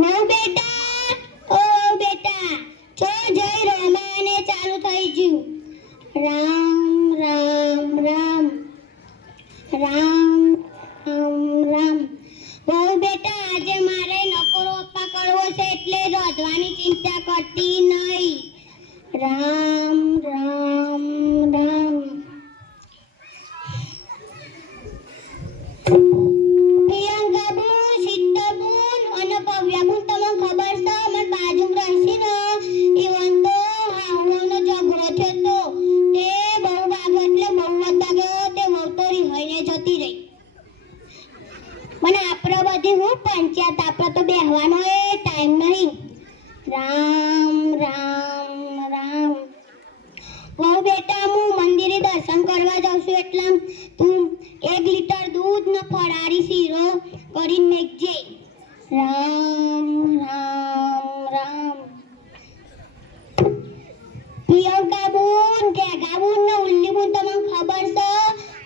વહુ બેટા, ઓ બેટા, ચો જય રમાને ચાલુ થઈ ગયું. રામ રામ રામ રામ રામ રામ. વહુ બેટા, આજે મારે નકોરો અપ્પા કરવો છે એટલે રોધવાની ચિંતા કરતી નહીં. રામ રામ રામ. પ્રિયંકાબુન, શીતલબુન અને ભવ્યાબુન, તમને ખબર છે અમાર બાજુમાં રહેશે ને ઈવન તો હાવનો ઝઘડો થયો તો તે બહુ વાગ્યો એટલે બહુ વાગ્યો તે વહુ તો રિહાઈને જતી રહી. મને આપણે બધી હું પંચાયત, આપણે તો બેહવાનો એ ટાઈમ નહીં. રામ રામ રામ. વહુ બેટા, હું મંદિરે દર્શન કરવા જાઉં છું એટલે તું 1 લીટર દૂધ ને ફરાળી શીરો કરીને મેકજે. રામ રામ રામ. પ્રિયંકાબુન, ગેગાબુન ને ઉલ્લીબુન, તમને ખબર છે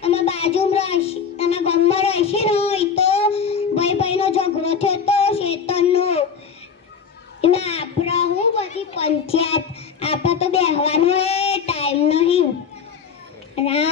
અમારા બાજુમાં રહેશે, અમારા ગામમાં રહેશે ને એ તો ભાઈનો ઝઘડો થયો તો શેતનનો. એમાં આપણે હું બધી પંચાયત, આપણે તો બેહવાનો એ ટાઈમ નહીં. રામ